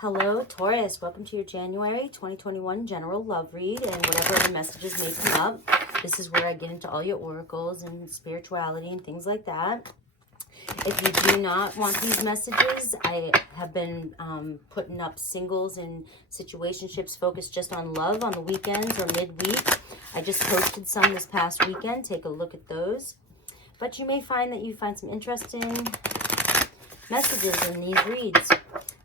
Hello, Taurus. Welcome to your January 2021 general love read and whatever other messages may come up. This is where I get into all your oracles and spirituality and things like that. If you do not want these messages, I have been putting up singles and situationships focused just on love on the weekends or midweek. I just posted some this past weekend. Take a look at those. But you may find that you find some interesting messages in these reads.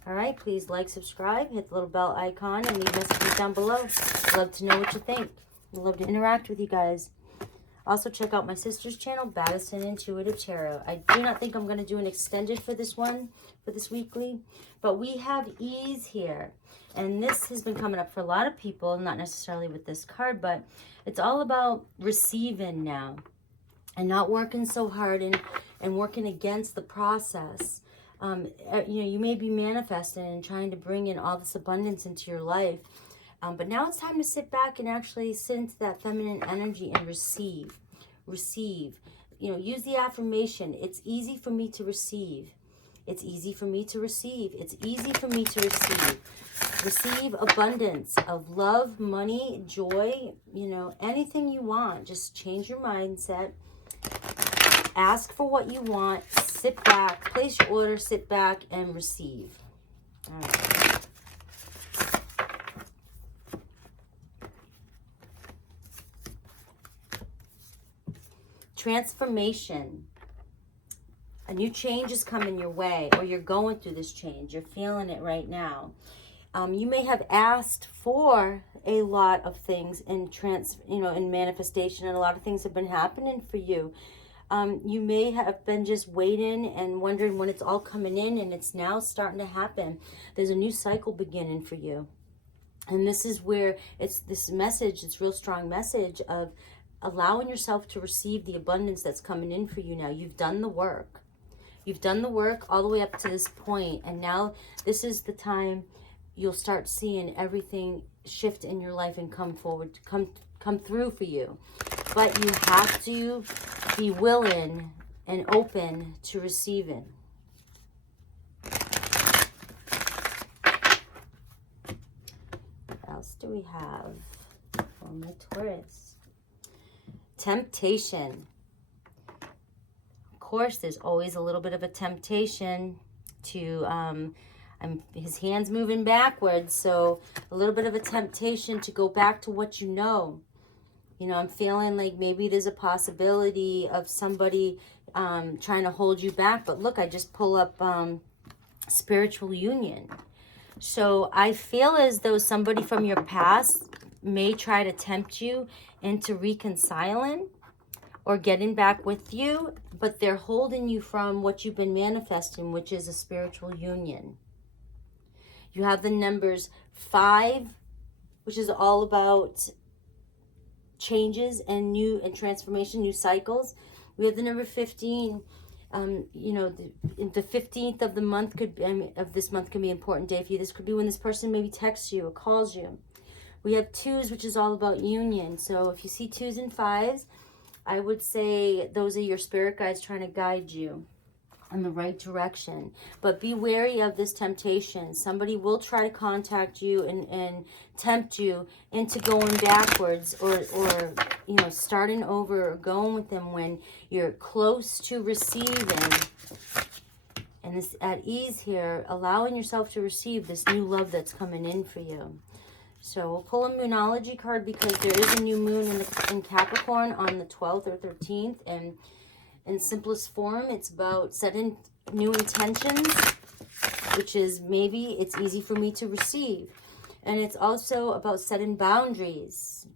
All right, please like, subscribe, hit the little bell icon, and leave messages down below. I'd love to know what you think. I'd love to interact with you guys. Also, check out my sister's channel, BADDISON Intuitive Tarot. I do not think I'm going to do an extended for this one, for this weekly, but we have ease here. And this has been coming up for a lot of people, not necessarily with this card, but it's all about receiving now and not working so hard and working against the process. You may be manifesting and trying to bring in all this abundance into your life. But now it's time to sit back and actually sit into that feminine energy and receive. Receive. Use the affirmation. It's easy for me to receive. It's easy for me to receive. It's easy for me to receive. Receive abundance of love, money, joy, anything you want. Just change your mindset. Ask for what you want. Sit back. Place your order. Sit back and receive. All right. Transformation. A new change is coming your way, or you're going through this change. You're feeling it right now. You may have asked for a lot of things in manifestation, and a lot of things have been happening for you. You may have been just waiting and wondering when it's all coming in, and it's now starting to happen. There's a new cycle beginning for you. And this is where it's this message, this real strong message of allowing yourself to receive the abundance that's coming in for you now. You've done the work. You've done the work all the way up to this point, and now this is the time you'll start seeing everything shift in your life and come forward, come through for you. But you have to be willing and open to receiving. What else do we have for my Taurus? Temptation. Of course, there's always a little bit of a temptation to, his hand's moving backwards, so a little bit of a temptation to go back to what you know. I'm feeling like maybe there's a possibility of somebody trying to hold you back. But look, I just pull up spiritual union. So I feel as though somebody from your past may try to tempt you into reconciling or getting back with you, but they're holding you from what you've been manifesting, which is a spiritual union. You have the numbers 5, which is all about changes and transformation, new cycles. We have the number 15. The 15th of the month of this month could be an important day for you. This could be when this person maybe texts you or calls you. We have 2s, which is all about union. So if you see 2s and 5s, I would say those are your spirit guides trying to guide you in the right direction. But be wary of this temptation. Somebody will try to contact you and tempt you into going backwards or starting over or going with them when you're close to receiving. And this at ease here, allowing yourself to receive this new love that's coming in for you. So we'll pull a Moonology card because there is a new moon in Capricorn on the 12th or 13th. And in simplest form, it's about setting new intentions, which is maybe it's easy for me to receive. And it's also about setting boundaries.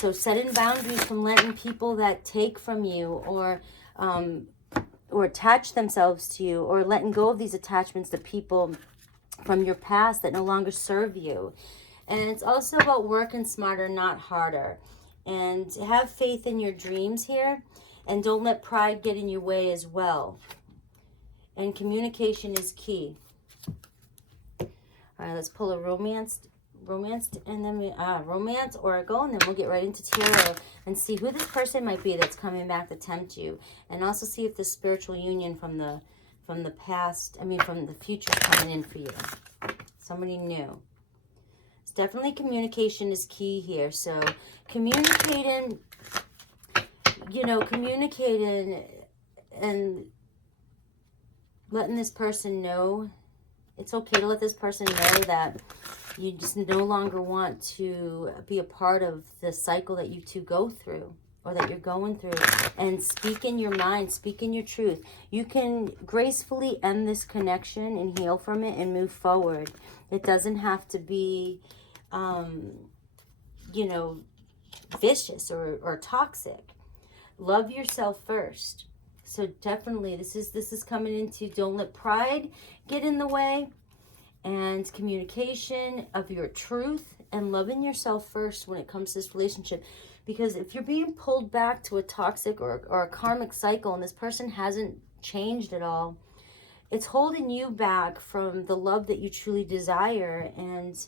So setting boundaries from letting people that take from you or attach themselves to you, or letting go of these attachments to people from your past that no longer serve you. And it's also about working smarter, not harder. And have faith in your dreams here. And don't let pride get in your way as well. And communication is key. All right, let's pull a romance, and then romance oracle, and then we'll get right into tarot and see who this person might be that's coming back to tempt you, and also see if the spiritual union from the past, from the future is coming in for you. somebody new. It's definitely communication is key here. So communicating, you know, communicating and letting this person know, it's okay to let this person know that you just no longer want to be a part of the cycle that you two go through, or that you're going through. And speak in your mind, speak in your truth. You can gracefully end this connection and heal from it and move forward. It doesn't have to be, you know, vicious or toxic. Love yourself first. So definitely this is coming into, don't let pride get in the way, and communication of your truth and loving yourself first when it comes to this relationship. Because if you're being pulled back to a toxic or a karmic cycle and this person hasn't changed at all, it's holding you back from the love that you truly desire, and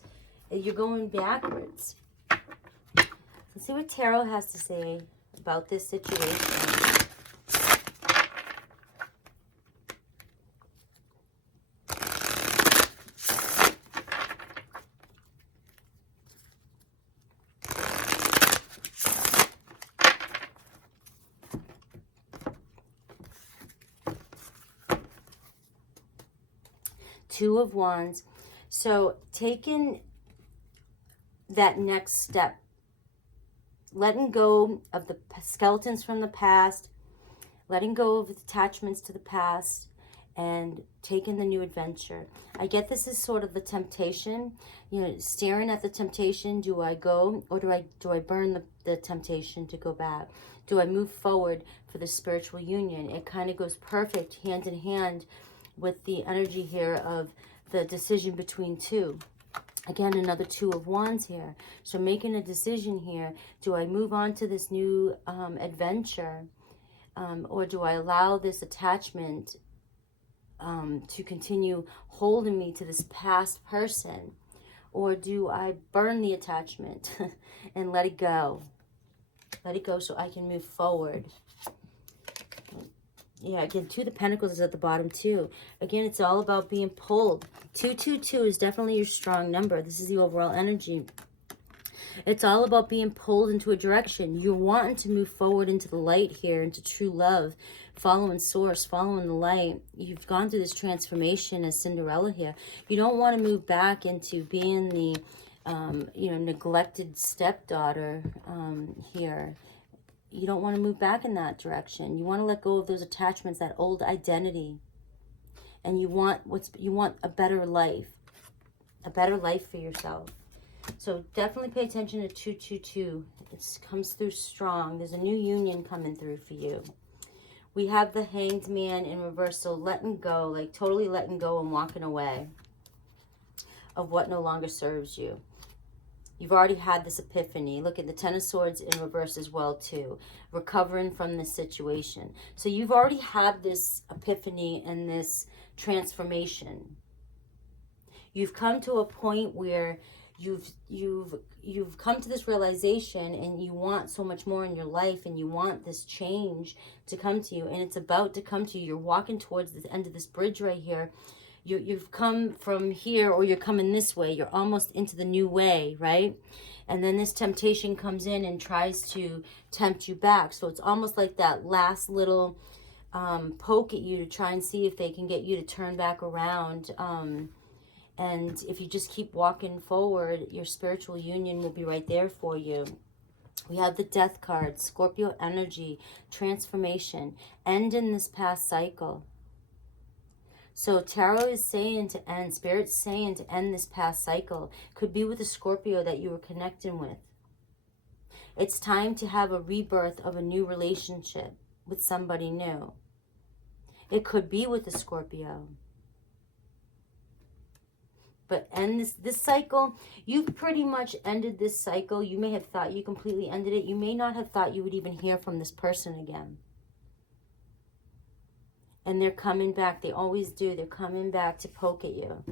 you're going backwards. Let's see what Tarot has to say about this situation. Two of Wands. So taking that next step, letting go of the skeletons from the past, letting go of attachments to the past, and taking the new adventure. I get this is sort of the temptation, you know, staring at the temptation. Do I go, or do I burn the temptation to go back? Do I move forward for the spiritual union? It kind of goes perfect hand in hand with the energy here of the decision between two. Again, another Two of Wands here. So making a decision here. Do I move on to this new adventure? Or do I allow this attachment to continue holding me to this past person? Or do I burn the attachment and let it go? Let it go so I can move forward. Yeah, again, Two of the Pentacles is at the bottom too. Again, it's all about being pulled. 222 is definitely your strong number. This is the overall energy. It's all about being pulled into a direction. You're wanting to move forward into the light here, into true love, following source, following the light. You've gone through this transformation as Cinderella here. You don't want to move back into being the, you know, neglected stepdaughter here. You don't want to move back in that direction. You want to let go of those attachments, that old identity. And you want a better life. A better life for yourself. So definitely pay attention to 222. It comes through strong. There's a new union coming through for you. We have the Hanged Man in reverse. So letting go, like totally letting go and walking away of what no longer serves you. You've already had this epiphany. Look at the Ten of Swords in reverse as well too. Recovering from this situation. So you've already had this epiphany and this transformation. You've come to a point where you've come to this realization, and you want so much more in your life, and you want this change to come to you, and it's about to come to you. You're walking towards the end of this bridge right here. You've come from here, or you're coming this way. You're almost into the new way, right? And then this temptation comes in and tries to tempt you back. So it's almost like that last little poke at you to try and see if they can get you to turn back around. And if you just keep walking forward, your spiritual union will be right there for you. We have the Death card, Scorpio energy, transformation, end in this past cycle. So Tarot is saying to end, Spirit's saying to end this past cycle. Could be with a Scorpio that you were connecting with. It's time to have a rebirth of a new relationship with somebody new. It could be with a Scorpio. But end this cycle. You've pretty much ended this cycle. You may have thought you completely ended it. You may not have thought you would even hear from this person again. And they're coming back. They always do. They're coming back to poke at you.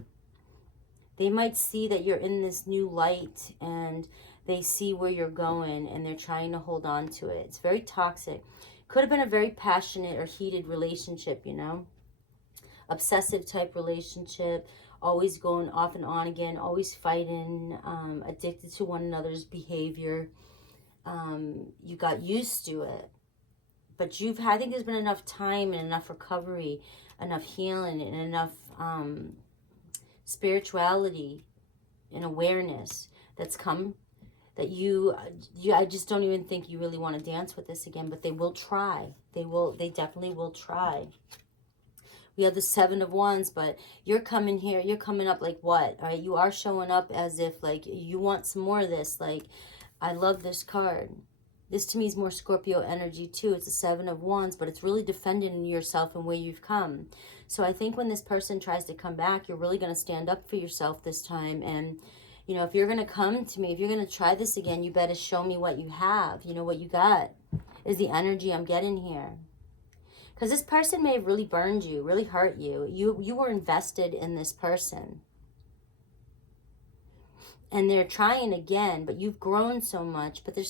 They might see that you're in this new light, and they see where you're going, and they're trying to hold on to it. It's very toxic. Could have been a very passionate or heated relationship, you know. Obsessive type relationship, always going off and on again, always fighting, addicted to one another's behavior. You got used to it. But I think there's been enough time and enough recovery, enough healing, and enough spirituality and awareness that's come that I just don't even think you really want to dance with this again. But they will try. They definitely will try. We have the Seven of Wands, but you're coming here. You're coming up like what? All right, you are showing up as if like you want some more of this. Like, I love this card. This to me is more Scorpio energy too. It's the Seven of Wands, but it's really defending yourself and where you've come. So I think when this person tries to come back, you're really going to stand up for yourself this time. And, you know, if you're going to come to me, if you're going to try this again, you better show me what you have. You know, what you got is the energy I'm getting here. Because this person may have really burned you, really hurt you. You were invested in this person. And they're trying again, but you've grown so much, but they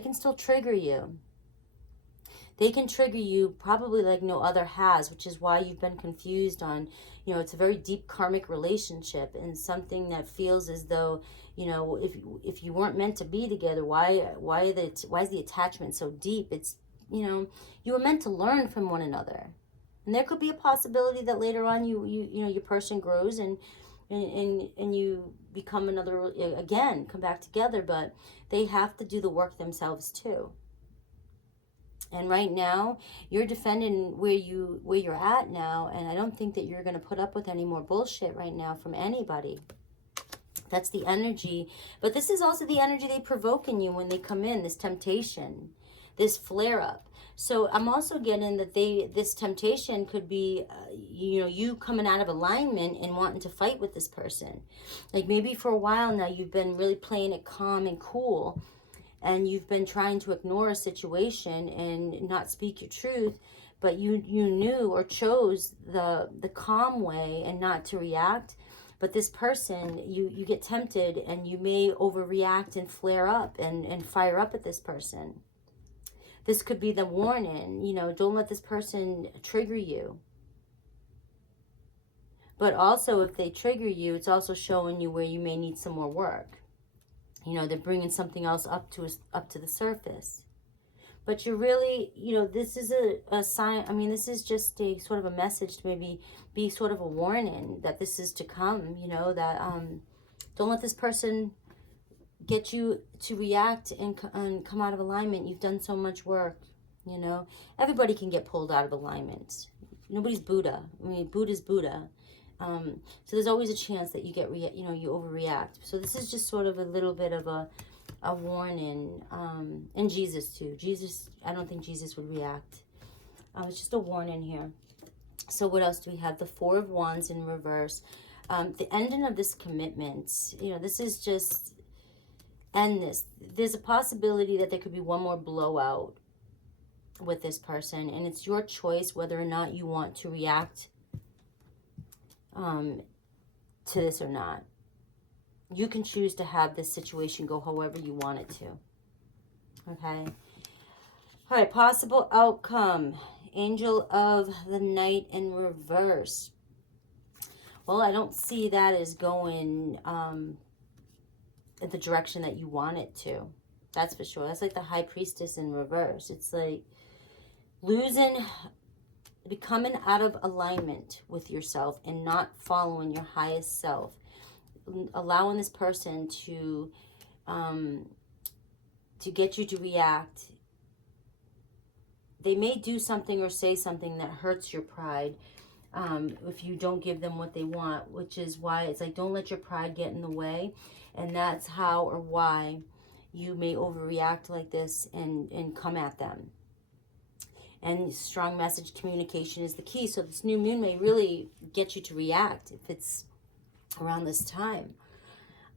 can still trigger you. They can trigger you probably like no other has, which is why you've been confused on, you know, it's a very deep karmic relationship and something that feels as though, you know, if you weren't meant to be together, why is the attachment so deep? It's, you know, you were meant to learn from one another. And there could be a possibility that later on you know, your person grows and you become another, again, come back together, but they have to do the work themselves too. And right now, you're defending where you're at now, and I don't think that you're going to put up with any more bullshit right now from anybody. That's the energy. But this is also the energy they provoke in you when they come in, this temptation, this flare-up. So I'm also getting that this temptation could be, you know, you coming out of alignment and wanting to fight with this person. Like maybe for a while now you've been really playing it calm and cool, and you've been trying to ignore a situation and not speak your truth, but you knew or chose the calm way and not to react. But this person, you get tempted and you may overreact and flare up and fire up at this person. This could be the warning, you know, don't let this person trigger you. But also if they trigger you, it's also showing you where you may need some more work. You know, they're bringing something else up to the surface. But you're really, you know, this is a sign. I mean, this is just a sort of a message to maybe be sort of a warning that this is to come, you know, that don't let this person get you to react and come out of alignment. You've done so much work, you know. Everybody can get pulled out of alignment. Nobody's Buddha. I mean, Buddha's Buddha. So there's always a chance that you get, you overreact. So this is just sort of a little bit of a warning. And Jesus too. I don't think Jesus would react. It's just a warning here. So what else do we have? The Four of Wands in reverse. The ending of this commitment. You know, this is just end this. There's a possibility that there could be one more blowout with this person, and it's your choice whether or not you want to react to this or not. You can choose to have this situation go however you want it to. Okay. All right, possible outcome. Angel of the Night in reverse. Well, I don't see that as going in the direction that you want it to. That's for sure. That's like the High Priestess in reverse. It's like becoming out of alignment with yourself and not following your highest self. Allowing this person to get you to react. They may do something or say something that hurts your pride if you don't give them what they want, which is why it's like, don't let your pride get in the way. And that's how or why you may overreact like this and come at them. And strong message communication is the key. So this new moon may really get you to react if it's around this time.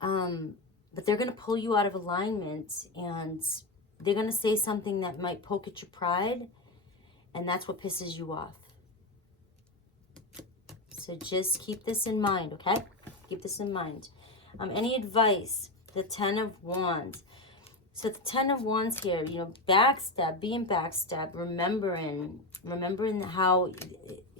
But they're going to pull you out of alignment, and they're going to say something that might poke at your pride, and that's what pisses you off. So just keep this in mind, okay? Keep this in mind. Any advice? The Ten of Wands. So the 10 of Wands here, you know, backstab, being backstab, remembering how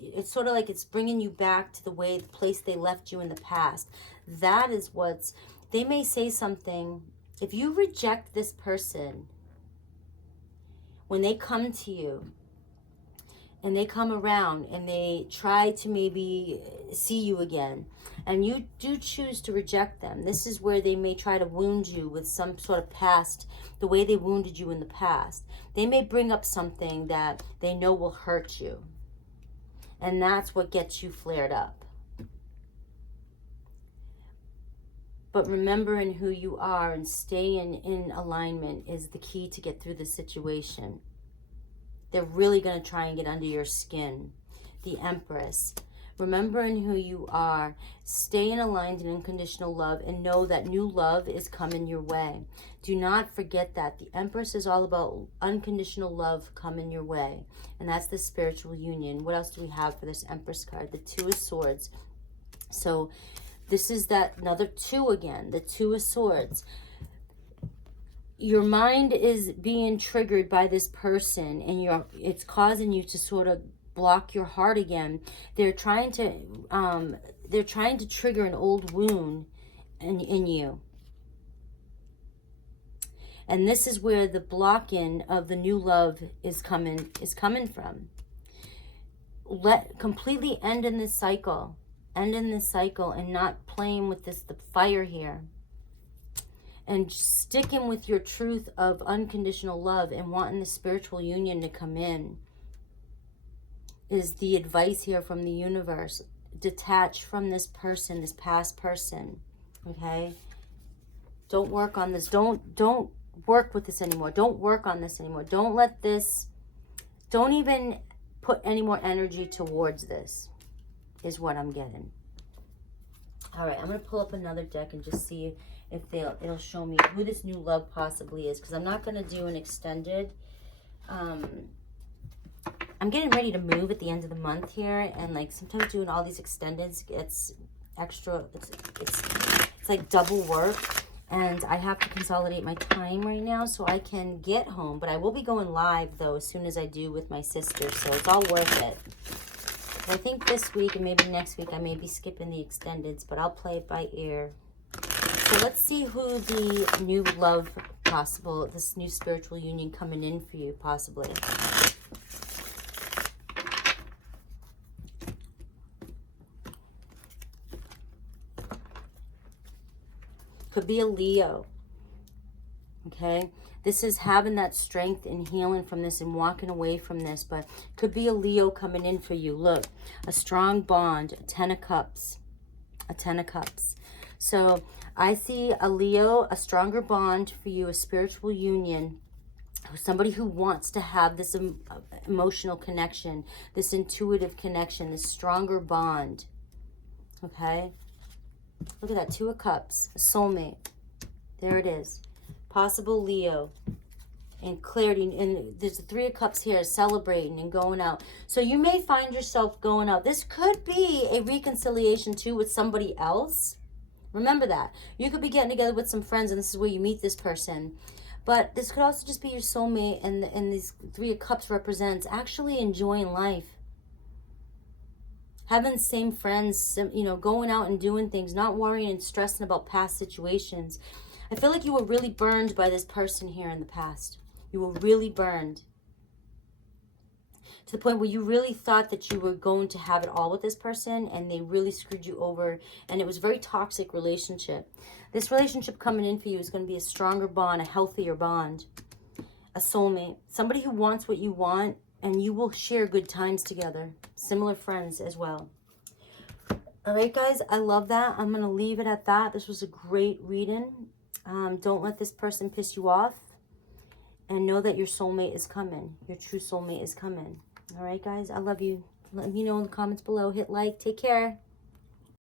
it's sort of like it's bringing you back to the place they left you in the past. That is what's, they may say something. If you reject this person, when they come to you, and they come around and they try to maybe see you again, and you do choose to reject them, this is where they may try to wound you with some sort of past, the way they wounded you in the past. They may bring up something that they know will hurt you, and that's what gets you flared up. But remembering who you are and staying in alignment is the key to get through the situation. They're really going to try and get under your skin. The Empress. Remembering who you are. Stay in aligned and unconditional love, and know that new love is coming your way. Do not forget that. The Empress is all about unconditional love coming your way. And that's the spiritual union. What else do we have for this Empress card? The Two of Swords. So this is that another two again. The Two of Swords. Your mind is being triggered by this person, and it's causing you to sort of block your heart again. They're trying to trigger an old wound in you. And this is where the blocking of the new love is coming from. Completely end in this cycle. End in this cycle and not playing with the fire here. And sticking with your truth of unconditional love and wanting the spiritual union to come in is the advice here from the universe. Detach from this person, this past person, okay? Don't work on this. Don't work with this anymore. Don't work on this anymore. Don't let this, don't even put any more energy towards this, is what I'm getting. All right, I'm going to pull up another deck and just see if it'll show me who this new love possibly is, because I'm not going to do an extended. I'm getting ready to move at the end of the month here, and like sometimes doing all these extendeds gets extra. It's like double work, and I have to consolidate my time right now so I can get home. But I will be going live though as soon as I do with my sister, so it's all worth it. I think this week and maybe next week I may be skipping the extendeds, but I'll play it by ear. So let's see who the new love possible, this new spiritual union coming in for you possibly. Could be a Leo. Okay? This is having that strength and healing from this and walking away from this, but could be a Leo coming in for you. Look, a strong bond, a 10 of Cups, a 10 of Cups. So I see a Leo, a stronger bond for you, a spiritual union, somebody who wants to have this emotional connection, this intuitive connection, this stronger bond. Okay? Look at that, 2 of Cups, a soulmate. There it is. Possible Leo and clarity, and there's the 3 of Cups here, celebrating and going out. So you may find yourself going out. This could be a reconciliation too with somebody else. Remember that. You could be getting together with some friends, and this is where you meet this person. But this could also just be your soulmate, and these 3 of Cups represents actually enjoying life. Having the same friends, you know, going out and doing things, not worrying and stressing about past situations. I feel like you were really burned by this person here in the past. You were really burned. To the point where you really thought that you were going to have it all with this person, and they really screwed you over, and it was a very toxic relationship. This relationship coming in for you is going to be a stronger bond, a healthier bond, a soulmate, somebody who wants what you want, and you will share good times together. Similar friends as well. All right, guys, I love that. I'm going to leave it at that. This was a great reading. Don't let this person piss you off, and know that your soulmate is coming. Your true soulmate is coming. All right, guys, I love you. Let me know in the comments below. Hit like. Take care.